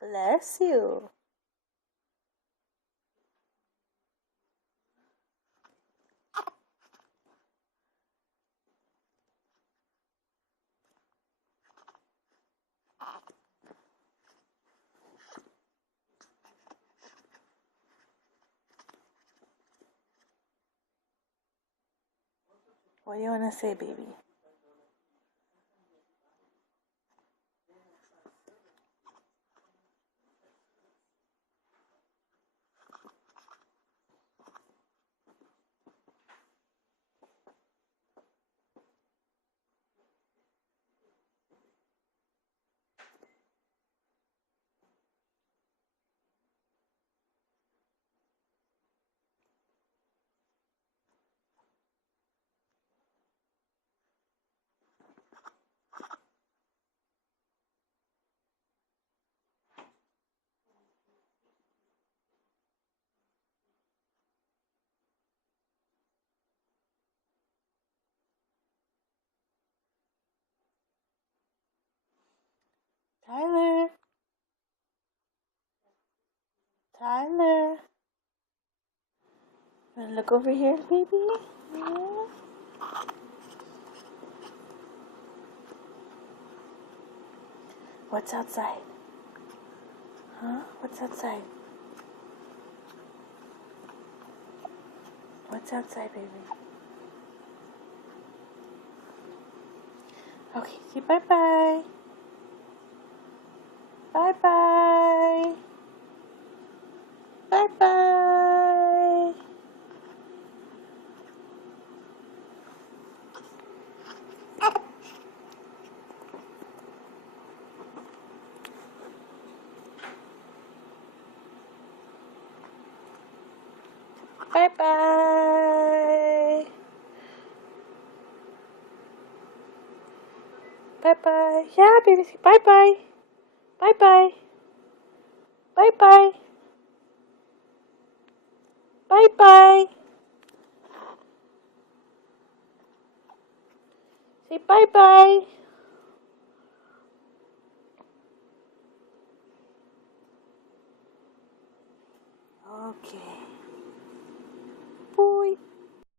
Bless you. What do you want to say, baby? Tyler. Tyler. Wanna look over here, baby? Yeah. What's outside? Huh? What's outside? What's outside, baby? Okay, say bye-bye. Bye-bye. Bye-bye. Bye-bye. Bye-bye. Yeah, baby, say bye-bye. Bye-bye. Bye-bye. Bye-bye. Say bye-bye. Okay.